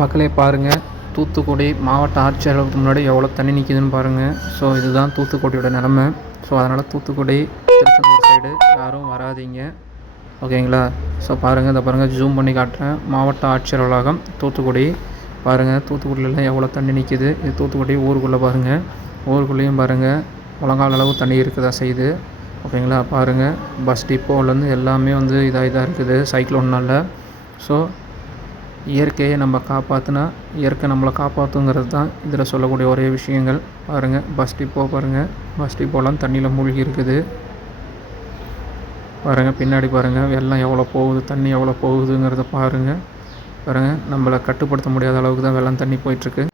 மக்களே பாருங்கள், தூத்துக்குடி மாவட்ட ஆட்சியர் அலுவலகத்துக்கு முன்னாடி எவ்வளோ தண்ணி நிற்கிதுன்னு பாருங்கள். ஸோ இதுதான் தூத்துக்குடியோட நிலமை. ஸோ அதனால் தூத்துக்குடி திருச்செந்தூர் சைடு யாரும் வராதீங்க, ஓகேங்களா? ஸோ பாருங்கள், இதை பாருங்கள், ஜூம் பண்ணி காட்டுறேன். மாவட்ட ஆட்சியர் அலுவலகம் தூத்துக்குடி. பாருங்கள், தூத்துக்குடியிலாம் எவ்வளோ தண்ணி நிற்கிது. இது தூத்துக்குடி ஊருக்குள்ளே பாருங்கள். ஊருக்குள்ளேயும் பாருங்கள், முழங்கால் அளவு தண்ணி இருக்குதா செய்யுது, ஓகேங்களா? பாருங்கள், பஸ் டிப்போலேருந்து எல்லாமே வந்து இதாக இருக்குது சைக்ளோன்னால். ஸோ இயற்கையை நம்ம காப்பாற்றினா இயற்கை நம்மளை காப்பாற்றுங்கிறது தான் இதில் சொல்லக்கூடிய ஒரே விஷயங்கள். பாருங்கள், பஸ் டிப்போ பாருங்கள், பஸ் டிப்போலாம் தண்ணியில் மூழ்கி இருக்குது. பாருங்கள், பின்னாடி பாருங்கள், வெள்ளம் எவ்வளோ போகுது, தண்ணி எவ்வளோ போகுதுங்கிறத பாருங்கள். பாருங்கள், நம்மளை கட்டுப்படுத்த முடியாத அளவுக்கு தான் வெள்ளம் தண்ணி போயிட்டுருக்கு.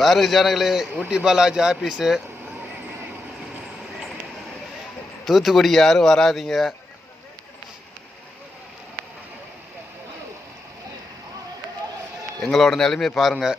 பாருங்க ஜனங்களே, ஊட்டி பாலாஜி ஆஃபீஸு தூத்துக்குடி யாரும் வராதிங்க. எங்களோட நிலைமையை பாருங்கள்.